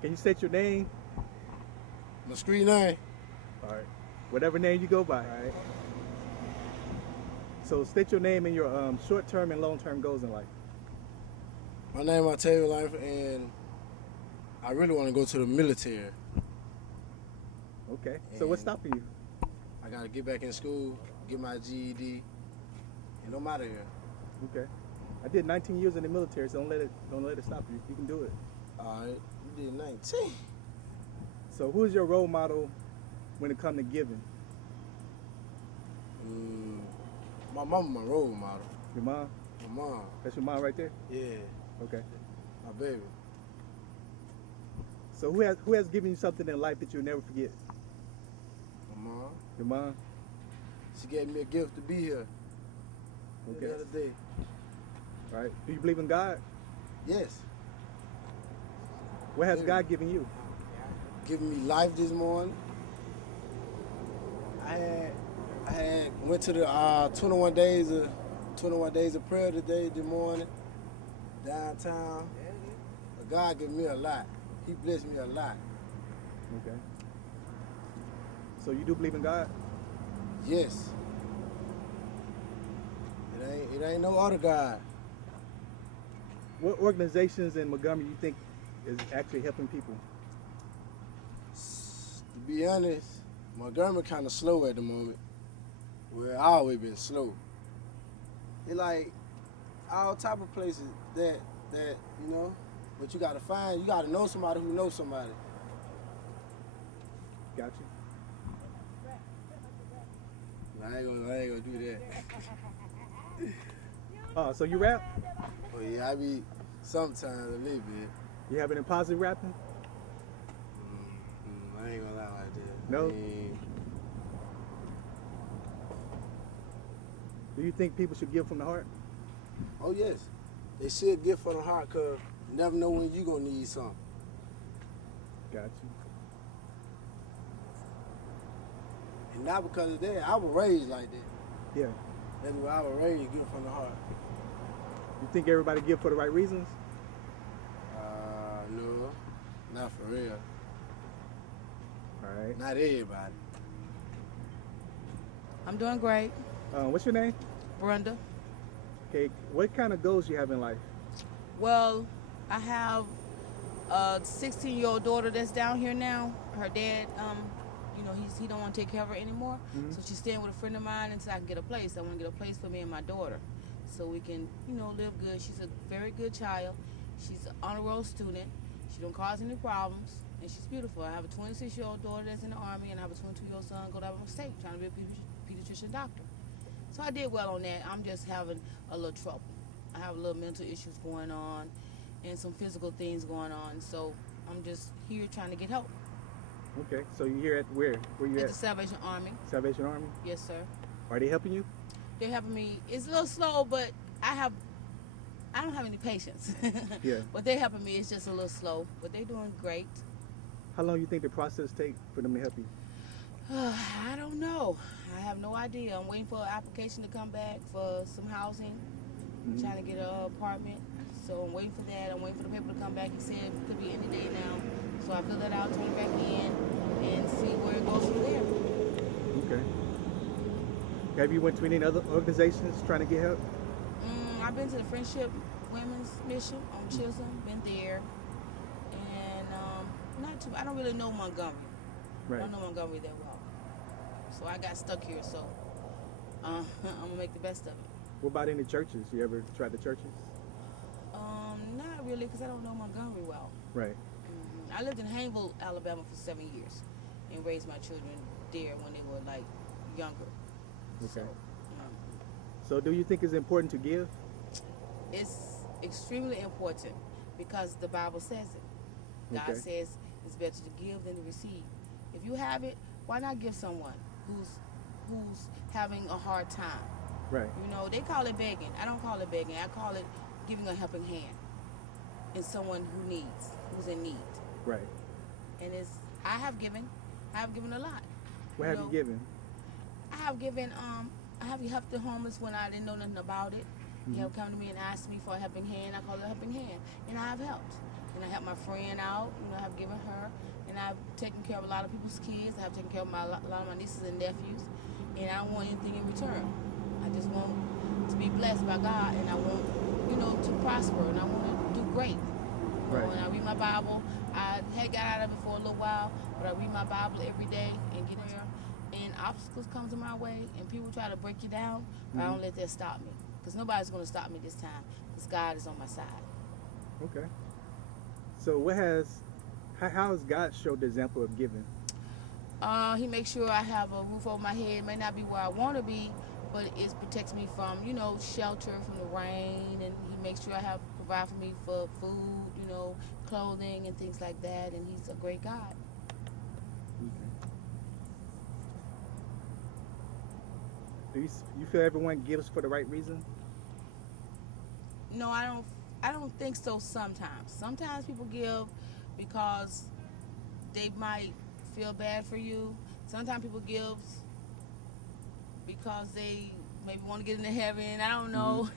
Can you state your name? My street name. All right. Whatever name you go by. All right. So state your name and your short-term and long-term goals in life. My name Octavia Langford, and I really want to go to the military. Okay. So what's And stopping you? I gotta get back in school, get my GED, and I'm out of here. Okay. I did 19 years in the military, so don't let it stop you. You can do it. All right, you did 19. So who is your role model when it comes to giving? My mama, my role model. Your mom? My mom, That's your mom right there? yeah, Okay. my baby. So who has given you something in life that you'll never forget? My mom, Your mom? she gave me a gift to be here Okay. the other day. All right. Do you believe in God? Yes, What has Yeah. God given you? giving me life this morning. I had went to the 21 days of prayer today, this morning, downtown. But God gave me a lot. He blessed me a lot. Okay. So you do believe in God? Yes. It ain't no other God. What organizations in Montgomery you think is actually helping people? To be honest, Montgomery kind of slow at the moment. Well, I always been slow. It like all type of places that you know, but you gotta know somebody who knows somebody. Got I ain't gonna do that. you. So you rap? But yeah, I be sometimes a little bit. You have any positive rapping? I ain't gonna lie like that. No? I mean, Do you think people should give from the heart? oh yes, they should give from the heart, cause you never know when you gonna need something. Got you. And not because of that, I was raised like that. Yeah. That's why I was raised, give from the heart. You think everybody give for the right reasons? No, not for real. All right. Not everybody. I'm doing great, What's your name? Brenda. Okay. What kind of goals you have in life? Well, I have a 16-year-old daughter that's down here now. Her dad, he don't want to take care of her anymore. Mhm. So she's staying with a friend of mine until I can get a place. I want to get a place for me and my daughter, so we can, live good. She's a very good child. She's an honor roll student. She don't cause any problems, and she's beautiful. I have a 26-year-old daughter that's in the Army, and I have a 22-year-old son go to Alabama State trying to be a pediatrician doctor. So I did well on that. I'm just having a little trouble. I have a little mental issues going on and some physical things going on. So I'm just here trying to get help. Okay. So you here at where? Where you At at? the Salvation Army. Salvation Army. Yes, sir. Are they helping you? They're helping me. It's a little slow, but I don't have any patience. Yeah. But they're helping me. It's just a little slow, but they're doing great. How long you think the process take for them to help you? I don't know. I have no idea. I'm waiting for an application to come back for some housing. Mhm. Trying to get an apartment. So I'm waiting for that. I'm waiting for the paper to come back. He said it could be any day now. So I fill that out, turn it back in, and see where it goes from there. Okay. Have you went to any other organizations trying to get help? I've been to the Friendship Women's Mission on Chisholm. Been there, and not too. I don't really know Montgomery. I Right. don't know Montgomery that well. So I got stuck here. So I'm gonna make the best of it. What about any churches? You ever tried the churches? Not really, because I don't know Montgomery well. Right. I lived in Haynesville, Alabama for 7 years and raised my children there when they were like younger. Okay. So, So do you think it's important to give? it's extremely important because the Bible says it. God Okay. says it's better to give than to receive. If you have it, why not give someone who's having a hard time? Right. They call it begging. I don't call it begging. I call it giving a helping hand in someone who's in need. Right. And I have given a lot. What have you given? I have given I have helped the homeless when I didn't know nothing about it. They have come to me and asked me for a helping hand. I call it a helping hand, and I have helped. and I help my friend out. You know, I have given her, and I've taken care of a lot of people's kids. I have taken care of a lot of my nieces and nephews, and I don't want anything in return. I just want to be blessed by God, and I want, you know, to prosper, and I want to do great. Right. When I read my Bible, I had got out of it for a little while, but I read my Bible every day and get there. And obstacles come to my way, and people try to break you down, but I don't let that stop me, because nobody's going to stop me this time, because God is on my side. Okay. So how has God showed the example of giving? He makes sure I have a roof over my head. It may not be where I want to be, but it protects me from, you know, shelter from the rain, and he makes sure I provide for me for food, you know, clothing and things like that, and he's a great God. Okay. Do you feel everyone gives for the right reason? No, I don't think so sometimes. Sometimes people give because they might feel bad for you. Sometimes people give because they maybe want to get into heaven. I don't know.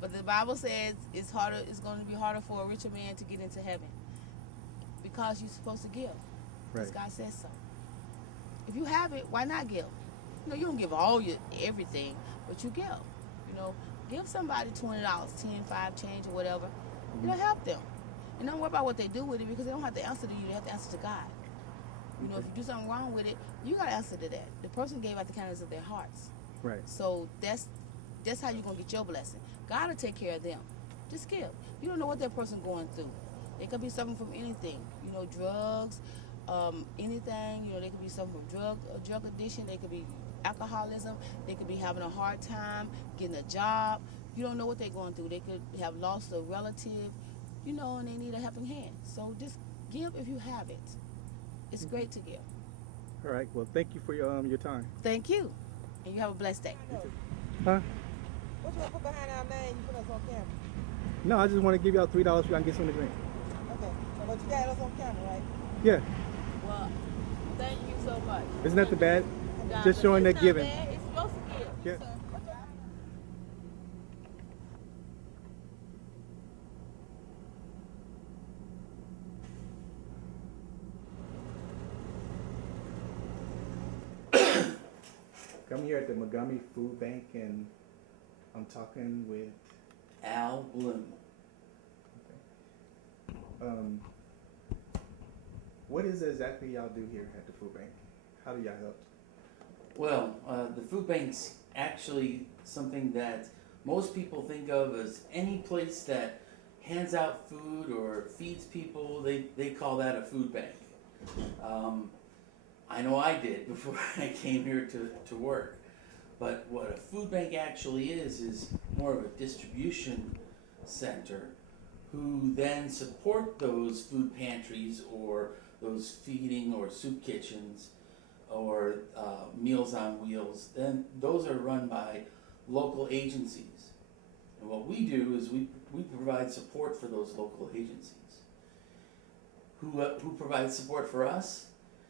But the Bible says it's going to be harder for a richer man to get into heaven, because you're supposed to give. Because Right. God says so. If you have it, why not give? You know, you don't give all your everything, but you give. You know, give somebody $20, 10, 5 change or whatever. It'll help them. And don't worry about what they do with it, because they don't have to answer to you. They have to answer to God. You know, if you do something wrong with it, you got to answer to that. The person gave out the kindness of their hearts. Right. So that's how you're going to get your blessing. God will take care of them. Just give. You don't know what that person going through. They could be suffering from anything. You know, drugs, anything. You know, they could be suffering from drug addiction. They could be alcoholism. They could be having a hard time getting a job. You don't know what they're going through. They could have lost a relative, you know, and they need a helping hand. So just give if you have it. It's great to give. All right. Well, thank you for your time. Thank you. And you have a blessed day. Huh? What you want to put behind our name? You put us on camera. No, I just want to give y'all $3 so y'all can get something to drink. Okay. So, but you got us on camera, right? Yeah. Well, thank you so much. Isn't that the bad? God, Just showing it's that not giving. bad. It's supposed to give. Yeah. So, I'm here at the Montgomery Food Bank, and I'm talking with. Al Bloom. What is it exactly y'all do here at the food bank? How do y'all help? Well, the food bank's actually something that most people think of as any place that hands out food or feeds people. They call that a food bank. I know I did before I came here to work. But what a food bank actually is more of a distribution center who then support those food pantries or those feeding or soup kitchens or Meals on Wheels. Then those are run by local agencies. And what we do is we provide support for those local agencies. Who provides support for us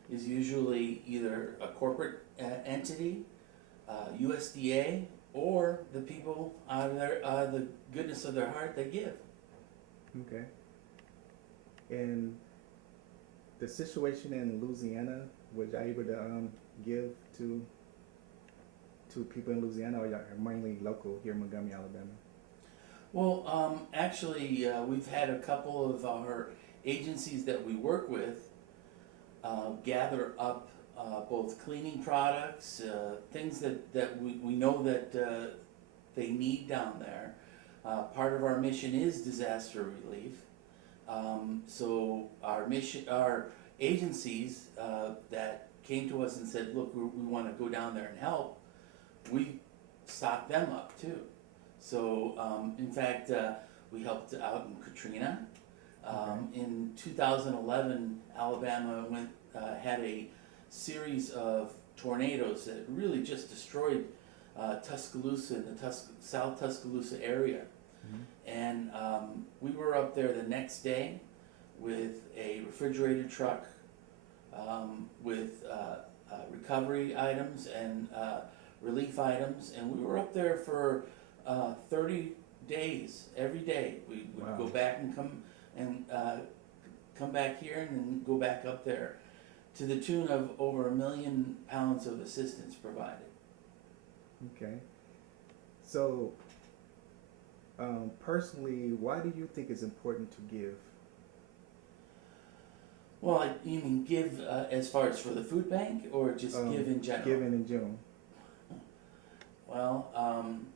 is usually either a corporate entity, USDA, or the people out of the goodness of their heart that give. Okay. And the situation in Louisiana, was y'all able to give to people in Louisiana, or y'all are mainly local here in Montgomery, Alabama? Well, actually, we've had a couple of our agencies that we work with gather up both cleaning products, things that we know that they need down there. Part of our mission is disaster relief. So our agencies that came to us and said, look, we want to go down there and help, we stocked them up too. So in fact, we helped out in Katrina. In 2011, Alabama had a series of tornadoes that really just destroyed Tuscaloosa, the South Tuscaloosa area. And we were up there the next day with a refrigerated truck with recovery items and relief items, and we were up there for 30 days. Every day we would Wow. go back and and come back here and then go back up there, to the tune of over 1 million pounds of assistance provided. Okay. So, personally, why do you think it's important to give? Well, you mean give as far as for the food bank, or just give in general? Giving in general. Well,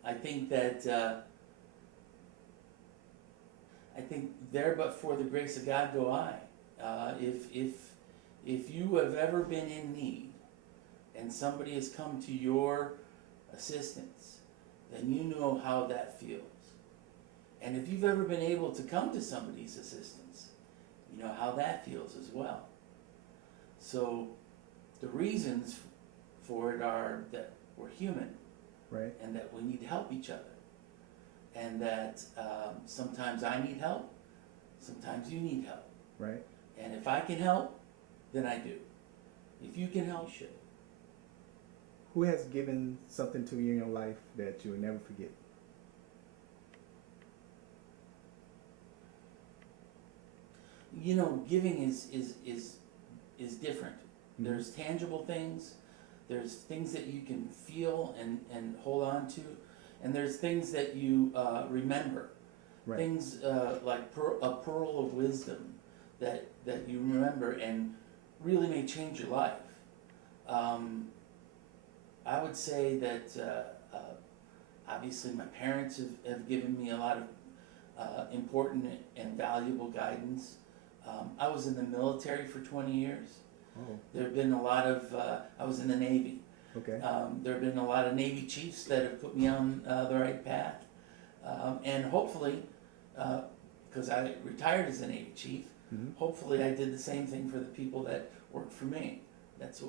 I think that I think there, but for the grace of God, go I. If you have ever been in need, and somebody has come to your assistance, then you know how that feels. And if you've ever been able to come to somebody's assistance, you know how that feels as well. So the reasons for it are that we're human, Right. and that we need to help each other, and that sometimes I need help, sometimes you need help. Right. And if I can help, then I do. If you can help, you should. Who has given something to you in your life that you will never forget? You know, giving is different. Mhm. There's tangible things, there's things that you can feel and hold on to, and there's things that you remember. Right. Things like a pearl of wisdom that you remember and really may change your life. I would say that obviously my parents have given me a lot of important and valuable guidance. I was in the military for 20 years. Oh. There have been a lot of, I was in the Navy. Okay. There have been a lot of Navy chiefs that have put me on the right path. And hopefully, because I retired as a Navy chief, Mhm. hopefully I did the same thing for the people that worked for me. That's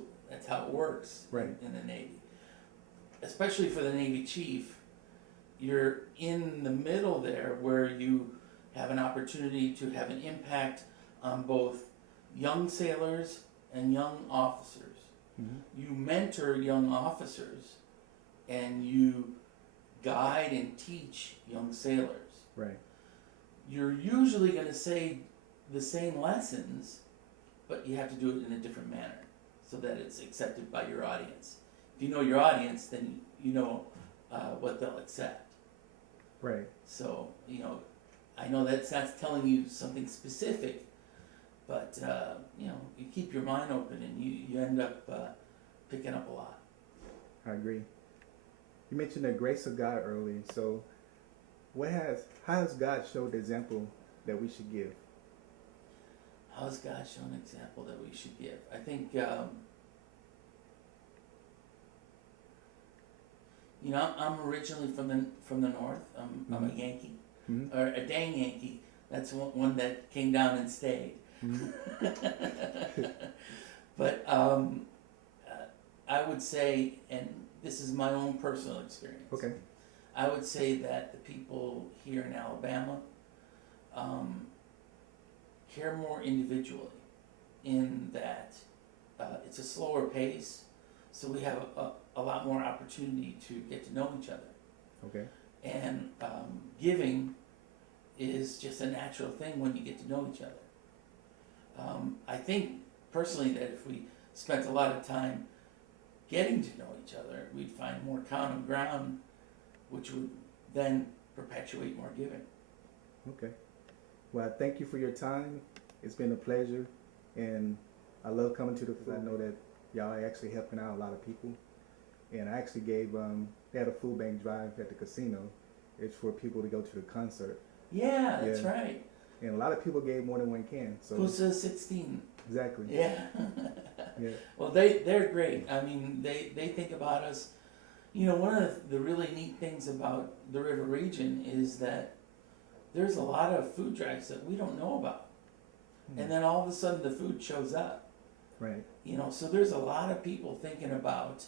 how it works Right. in the Navy. Especially for the Navy chief, you're in the middle there where you have an opportunity to have an impact on both young sailors and young officers. Mhm. You mentor young officers and you guide and teach young sailors. Right. You're usually going to say the same lessons, but you have to do it in a different manner so that it's accepted by your audience. If you know your audience, then you know what they'll accept. Right. So, you know, I know that's telling you something specific, but, you know, you keep your mind open and you end up picking up a lot. I agree. You mentioned the grace of God earlier. So, how has God showed the example that we should give? How has God shown an example that we should give? I think, you know, I'm originally from the north. I'm a Yankee, Mhm. or a dang Yankee. That's one that came down and stayed. Mhm. But I would say, and this is my own personal experience. Okay. I would say that the people here in Alabama care more individually, in that it's a slower pace, so we have a lot more opportunity to get to know each other. Okay. And giving is just a natural thing when you get to know each other. I think personally that if we spent a lot of time getting to know each other, we'd find more common ground, which would then perpetuate more giving. Okay. Well, thank you for your time. It's been a pleasure, and I love coming to the. I know that y'all are actually helping out a lot of people, and I actually gave they had a food bank drive at the casino. It's for people to go to the concert, Yeah, that's Yeah. right. and a lot of people gave more than one can. So Kusa 16. exactly. Yeah. Yeah. Well, they're great. I mean, they think about us. You know, one of the really neat things about the river region is that there's a lot of food drives that we don't know about. And then all of a sudden the food shows up. Right. You know, so there's a lot of people thinking about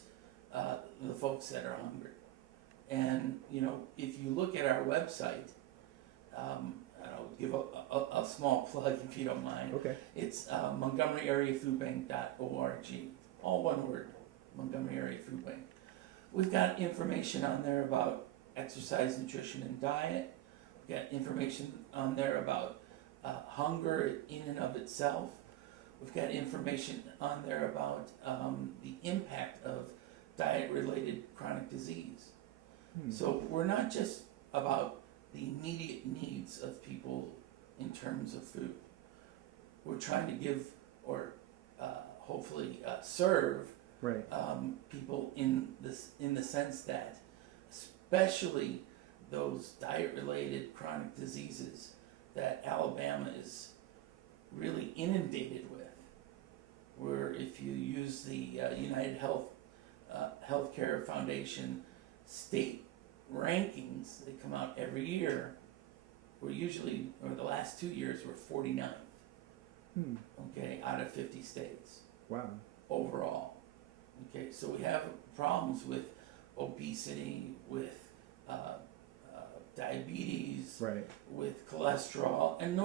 the folks that are hungry. And, you know, if you look at our website, I'll give a small plug if you don't mind. Okay. It's MontgomeryAreaFoodBank.org. All one word, Montgomery Area Food Bank. We've got information on there about exercise, nutrition, and diet. We've got information on there about hunger in and of itself. We've got information on there about the impact of diet-related chronic disease. So we're not just about the immediate needs of people in terms of food. We're trying to give or hopefully serve Right. people in the sense that, especially those diet-related chronic diseases that Alabama is really inundated with, where if you use the United Healthcare Foundation state rankings, they come out every year. We're usually, or the last 2 years, we're 49th. Okay, out of 50 states Wow. overall. Okay, so we have problems with obesity, with diabetes, Right. with cholesterol, and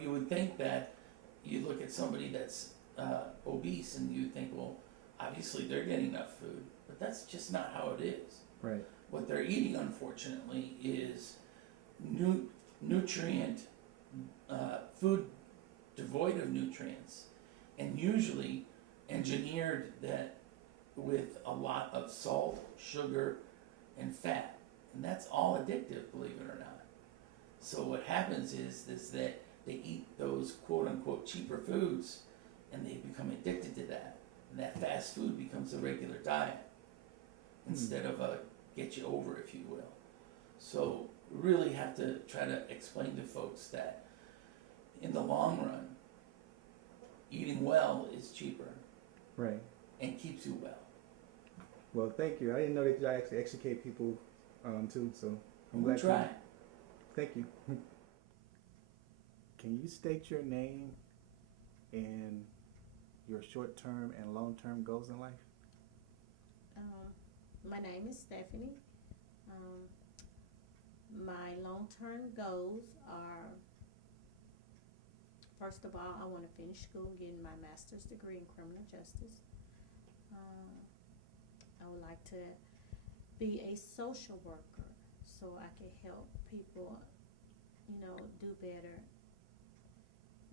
you would think that you look at somebody that's obese and you think, well, obviously they're getting enough food, but that's just not how it is. Right. What they're eating, unfortunately, is nutrient food devoid of nutrients, and usually engineered that with a lot of salt, sugar, and fat, and that's all addictive, believe it or not. So what happens is that they eat those quote unquote cheaper foods, and they become addicted to that, and that fast food becomes a regular diet instead of a get you over, if you will. So we really have to try to explain to folks that in the long run, eating well is cheaper Right. and keeps you well. Well, thank you. I didn't know that you actually educate people too, so I'm We glad. try. Thank you. Can you state your name and your short-term and long-term goals in life? My name is Stephanie. My long-term goals are, first of all, I want to finish school, getting my master's degree in criminal justice. I would like to be a social worker so I can help people, do better,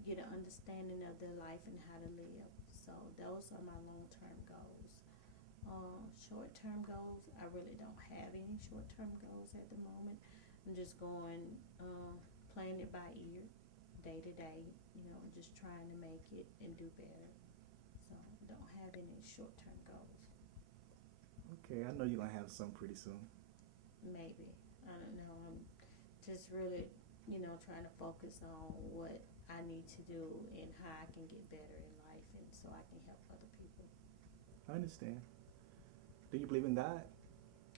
get an understanding of their life and how to live. So those are my long-term goals. Short-term goals, I really don't have any short-term goals at the moment. I'm just going, playing it by ear, day to day, just trying to make it and do better. So don't have any short-term goals. Okay, I know you're gonna have some pretty soon. Maybe. I don't know. I'm just really, trying to focus on what I need to do and how I can get better in life and so I can help other people. I understand. Do you believe in God?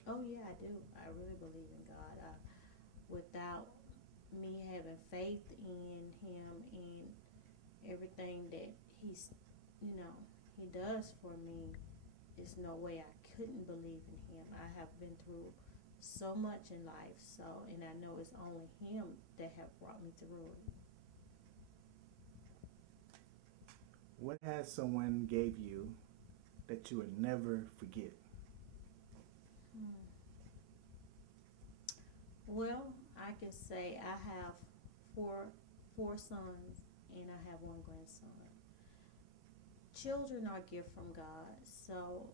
Oh yeah, I do. I really believe in God. Without me having faith in Him and everything that He's, He does for me, there's no way I couldn't believe in Him. I have been through so much in life, and I know it's only Him that have brought me through it. What has someone gave you that you would never forget? Well, I can say I have four sons and I have one grandson. Children are a gift from God, so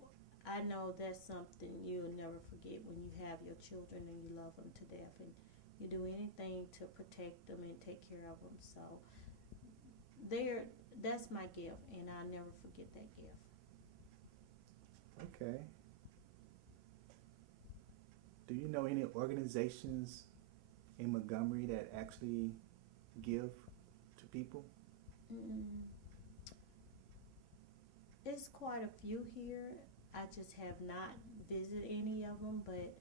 I know that's something you'll never forget when you have your children and you love them to death and you do anything to protect them and take care of them. So that's my gift, and I'll never forget that gift. Okay. Do you know any organizations in Montgomery that actually give to people? It's quite a few here. I just have not visited any of them, but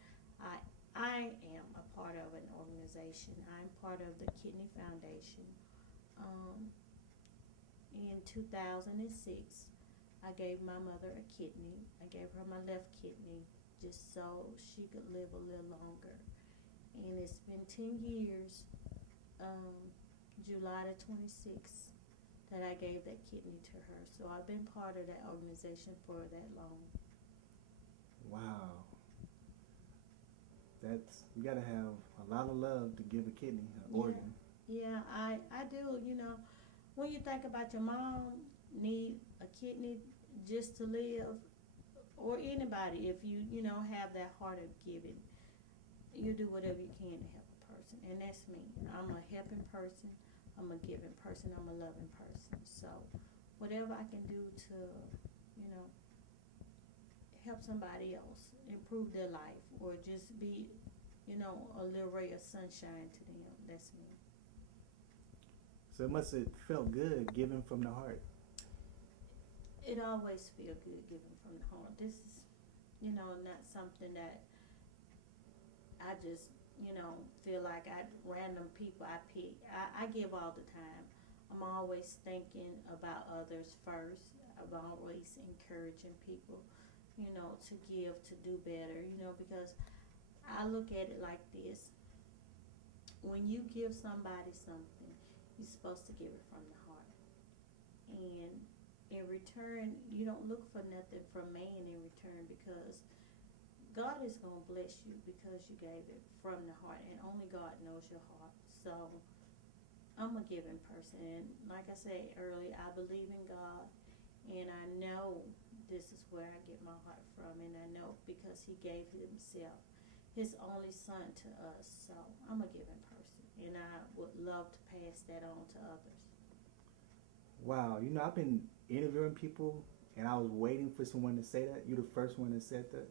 I am a part of an organization. I'm part of the Kidney Foundation. In 2006, I gave my mother a kidney. I gave her my left kidney just so she could live a little longer. And it's been 10 years, July the 26th, that I gave that kidney to her. So I've been part of that organization for that long. Wow. You gotta have a lot of love to give a kidney, an organ. Yeah, I do. You know, when you think about your mom need a kidney just to live, or anybody, if you know have that heart of giving, you do whatever you can to help a person, and that's me. I'm a helping person. I'm a giving person. I'm a loving person. So, whatever I can do to, you know, help somebody else, improve their life, or just be, you know, a little ray of sunshine to them. That's me. So it must have felt good giving from the heart. It always feel good giving from the heart. This is, you know, not something that I just, you know, feel like random people I pick. I give all the time. I'm always thinking about others first. I'm always encouraging people, you know, to give, to do better, you know, because I look at it like this. When you give somebody something, you're supposed to give it from the heart. And in return, you don't look for nothing from man in return, because God is going to bless you because you gave it from the heart, and only God knows your heart. So I'm a giving person, and like I said earlier, I believe in God, and I know this is where I get my heart from, and I know because He gave Himself, His only Son, to us. So I'm a giving person, and I would love to pass that on to others. Wow, you know, I've been interviewing people, and I was waiting for someone to say that. You're the first one that said that.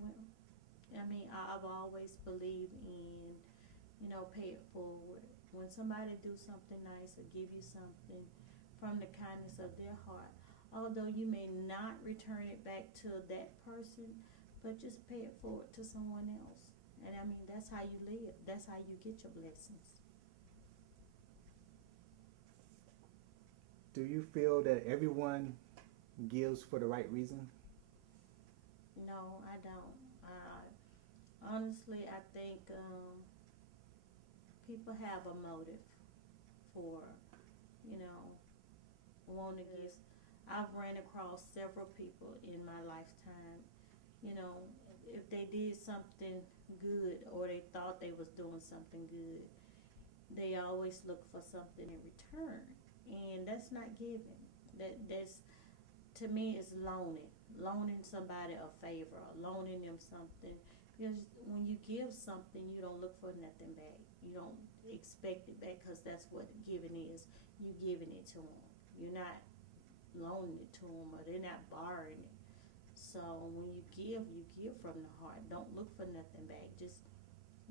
Well, I mean, I've always believed in, you know, pay it forward. When somebody do something nice or give you something from the kindness of their heart, although you may not return it back to that person, but just pay it forward to someone else. And I mean, that's how you live. That's how you get your blessings. Do you feel that everyone gives for the right reason? No, I don't. Honestly, I think people have a motive for, you know, want to give. I've ran across several people in my lifetime, you know, if they did something good or they thought they was doing something good, they always look for something in return, and that's not giving. That's, to me, is loaning somebody a favor, or loaning them something. Because when you give something, you don't look for nothing back. You don't expect it back, because that's what giving is. You giving it to them. You're not loaning it to them, or they're not borrowing it. So when you give from the heart. Don't look for nothing back. Just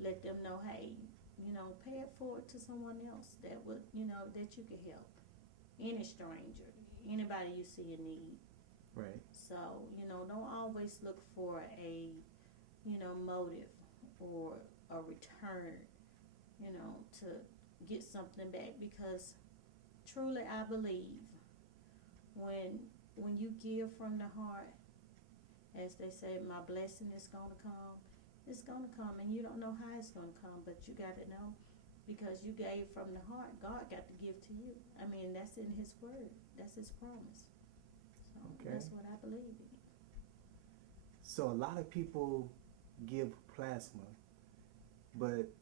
let them know, hey, you know, pay it forward to someone else that would, you know, that you could help. Any stranger, anybody you see in need. Right. So, you know, don't always look for a, you know, motive or a return, you know, to get something back, because truly I believe when you give from the heart, as they say, my blessing is going to come. It's going to come, and you don't know how it's going to come, but you got to know, because you gave from the heart, God got to give to you. I mean, that's in His word. That's His promise. So Okay. that's what I believe in. So a lot of people give plasma, but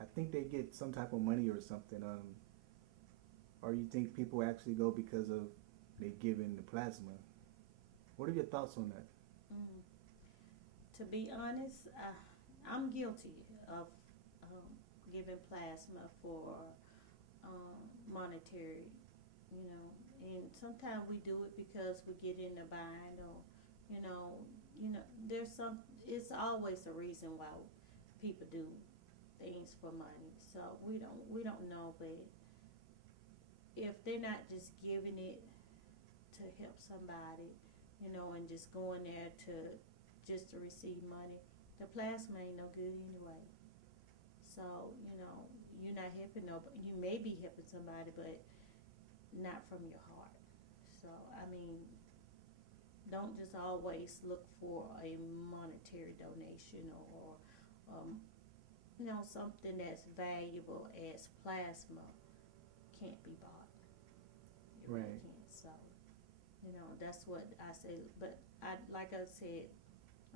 I think they get some type of money or something. Or you think people actually go because of they giving the plasma? What are your thoughts on that? To be honest, I'm guilty of giving plasma for monetary, you know, and sometimes we do it because we get in a bind, or you know, it's always a reason why people do things for money. So we don't know, but if they're not just giving it to help somebody, you know, and just going there just to receive money, the plasma ain't no good anyway. So, you know, you're not helping nobody. You may be helping somebody, but not from your heart. So, I mean, don't just always look for a monetary donation, or you know, something that's valuable as plasma can't be bought. It really Right. can't. So, you know, that's what I say. But like I said,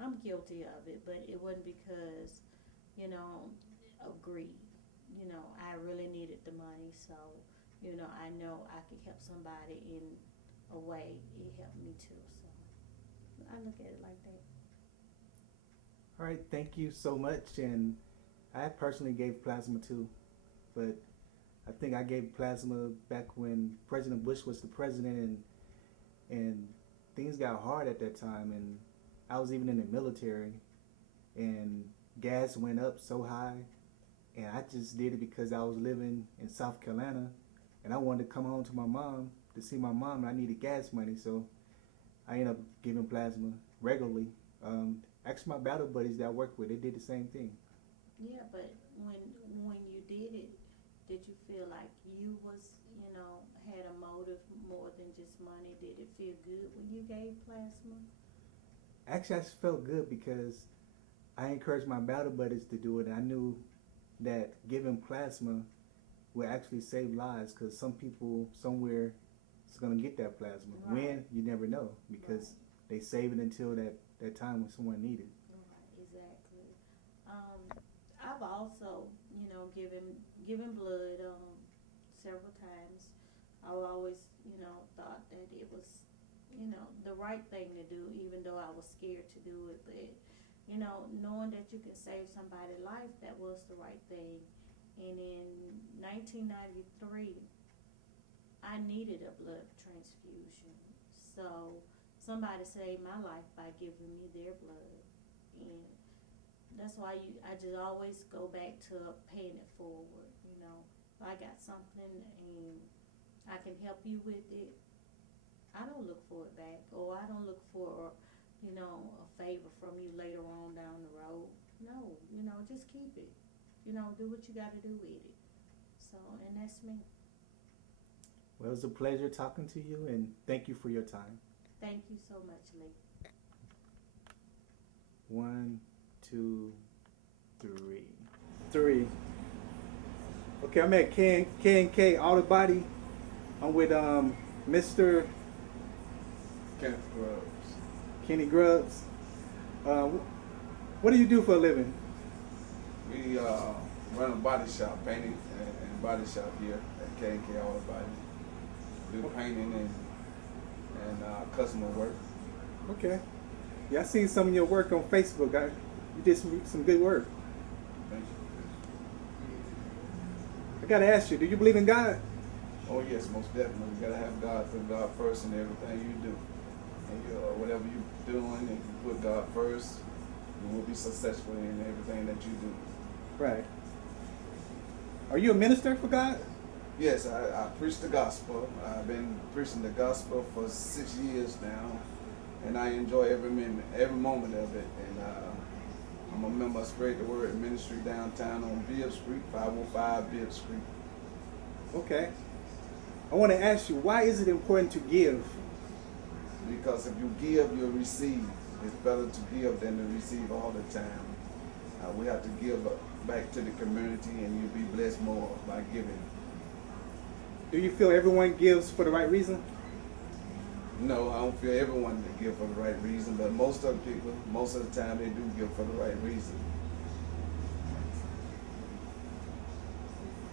I'm guilty of it, but it wasn't because, you know, of greed. you know, I really needed the money, so, you know I could help somebody in a way. It helped me too, so I look at it like that. All right, thank you so much. And I personally gave plasma too, but I think I gave plasma back when President Bush was the president, and things got hard at that time, and I was even in the military, and gas went up so high, and I just did it because I was living in South Carolina, and I wanted to come home to my mom to see my mom, and I needed gas money, so I ended up giving plasma regularly. Actually, my battle buddies that I work with, they did the same thing. Yeah, but when you did it, did you feel like you was, you know, had a motive more than just money? Did it feel good when you gave plasma? Actually, I just felt good because I encouraged my battle buddies to do it, and I knew that giving plasma would actually save lives, because some people somewhere is going to get that plasma. Right. When, you never know, because they save it until that time when someone needs it. Right, exactly. I've also, you know, given blood several times. I always, you know, thought that it was, you know, the right thing to do, even though I was scared to do it. But, you know, knowing that you can save somebody's life, that was the right thing. And in 1993, I needed a blood transfusion. So somebody saved my life by giving me their blood. And that's why I just always go back to paying it forward. You know, if I got something and I can help you with it, I don't look for it back, or I don't look for, you know, a favor from you later on down the road. No, you know, just keep it. You know, do what you got to do with it. So, and that's me. Well, it was a pleasure talking to you, and thank you for your time. Thank you so much, Lee. 1, 2, 3. Okay, I'm at K&K Auto Body. I'm with Mr. Kenneth Grubbs. Kenny Grubbs. What do you do for a living? We run a body shop, painting and body shop here at K&K Auto Body. Do painting and customer work. Okay. Yeah, I seen some of your work on Facebook. You did some good work. Thank you. I gotta ask you, do you believe in God? Oh yes, most definitely. You gotta have God, put God first in everything you do. And whatever you're doing, if you put God first, you will be successful in everything that you do. Right. Are you a minister for God? Yes, I preach the gospel. I've been preaching the gospel for 6 years now, and I enjoy every moment of it. And I'm a member of Spread the Word Ministry downtown on Bibb Street, 505 Bibb Street. Okay. I want to ask you, why is it important to give? Because if you give, you'll receive. It's better to give than to receive all the time. We have to give back to the community, and you'll be blessed more by giving. Do you feel everyone gives for the right reason? No, I don't feel everyone to give for the right reason, but most of the people, most of the time, they do give for the right reason.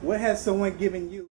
What has someone given you?